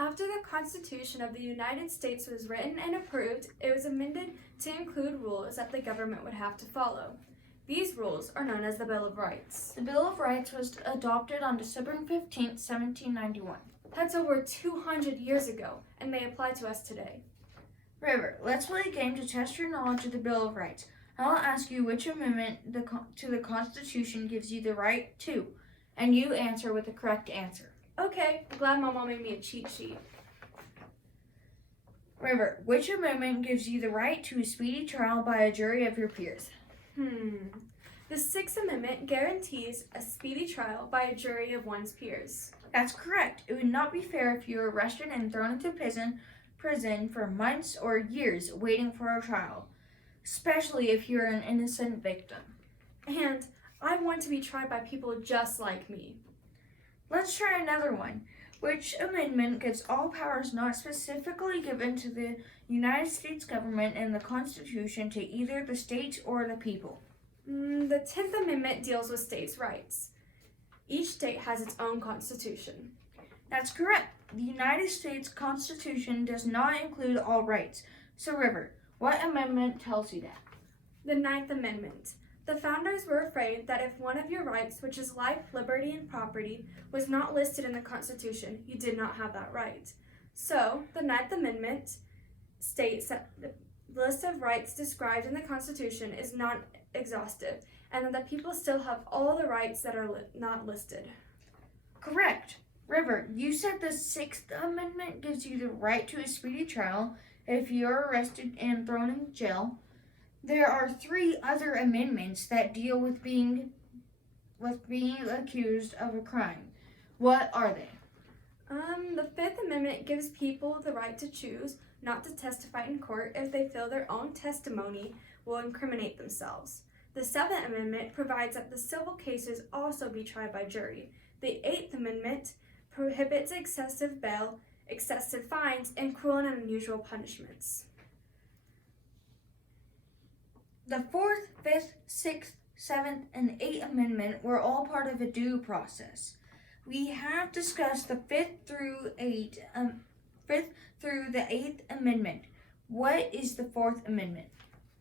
After the Constitution of the United States was written and approved, it was amended to include rules that the government would have to follow. These rules are known as the Bill of Rights. The Bill of Rights was adopted on December 15, 1791. That's over 200 years ago, and they apply to us today. River, let's play a game to test your knowledge of the Bill of Rights. I'll ask you which amendment to the Constitution gives you the right to, and you answer with the correct answer. Okay, I'm glad my mom made me a cheat sheet. River, which amendment gives you the right to a speedy trial by a jury of your peers? The Sixth Amendment guarantees a speedy trial by a jury of one's peers. That's correct. It would not be fair if you were arrested and thrown into prison for months or years waiting for a trial, especially if you're an innocent victim. And I want to be tried by people just like me. Let's try another one. Which amendment gives all powers not specifically given to the United States government and the Constitution to either the states or the people? The 10th Amendment deals with states' rights. Each state has its own constitution. That's correct. The United States Constitution does not include all rights. So, River, what amendment tells you that? The 9th Amendment. The founders were afraid that if one of your rights, which is life, liberty, and property, was not listed in the Constitution, you did not have that right. So, the 9th Amendment states that the list of rights described in the Constitution is not exhaustive, and that people still have all the rights that are not listed. Correct. River, you said the 6th Amendment gives you the right to a speedy trial if you're arrested and thrown in jail. There are 3 other amendments that deal with being accused of a crime. What are they? The 5th Amendment gives people the right to choose not to testify in court if they feel their own testimony will incriminate themselves. The 7th Amendment provides that the civil cases also be tried by jury. The 8th Amendment prohibits excessive bail, excessive fines, and cruel and unusual punishments. The 4th, 5th, 6th, 7th, and 8th Amendment were all part of a due process. We have discussed the 5th through the 8th Amendment. What is the 4th Amendment?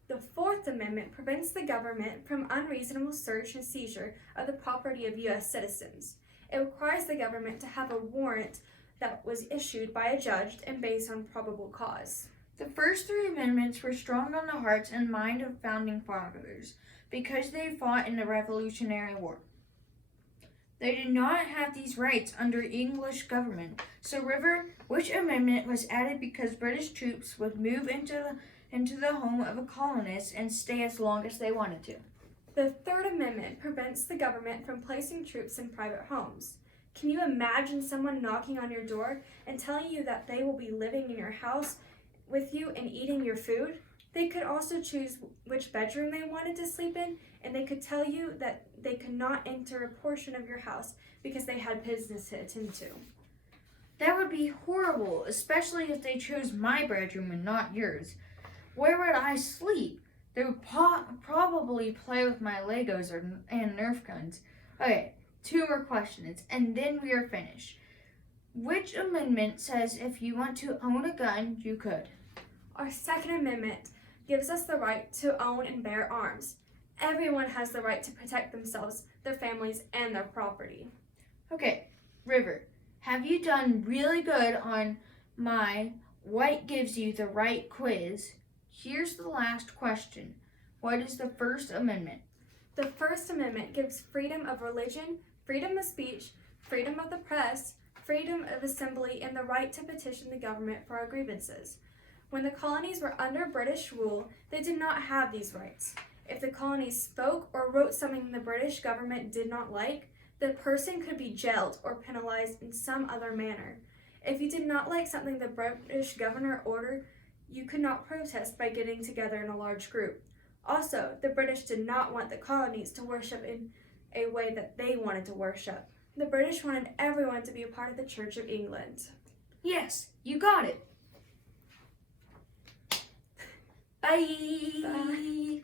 The 4th Amendment prevents the government from unreasonable search and seizure of the property of U.S. citizens. It requires the government to have a warrant that was issued by a judge and based on probable cause. The first 3 amendments were strong on the hearts and mind of founding fathers because they fought in the Revolutionary War. They did not have these rights under English government. So, River, which amendment was added because British troops would move into the home of a colonist and stay as long as they wanted to? The 3rd Amendment prevents the government from placing troops in private homes. Can you imagine someone knocking on your door and telling you that they will be living in your house with you and eating your food? They could also choose which bedroom they wanted to sleep in, and they could tell you that they could not enter a portion of your house because they had business to attend to. That would be horrible, especially if they chose my bedroom and not yours. Where would I sleep? They would probably play with my Legos and Nerf guns. Okay, 2 more questions, and then we are finished. Which amendment says if you want to own a gun, you could? Our 2nd Amendment gives us the right to own and bear arms. Everyone has the right to protect themselves, their families, and their property. Okay, River, have you done really good on my What Gives You the Right quiz? Here's the last question. What is the 1st Amendment? The 1st Amendment gives freedom of religion, freedom of speech, freedom of the press, freedom of assembly, and the right to petition the government for our grievances. When the colonies were under British rule, they did not have these rights. If the colonies spoke or wrote something the British government did not like, the person could be jailed or penalized in some other manner. If you did not like something the British governor ordered, you could not protest by getting together in a large group. Also, the British did not want the colonies to worship in a way that they wanted to worship. The British wanted everyone to be a part of the Church of England. Yes, you got it. Bye. Bye.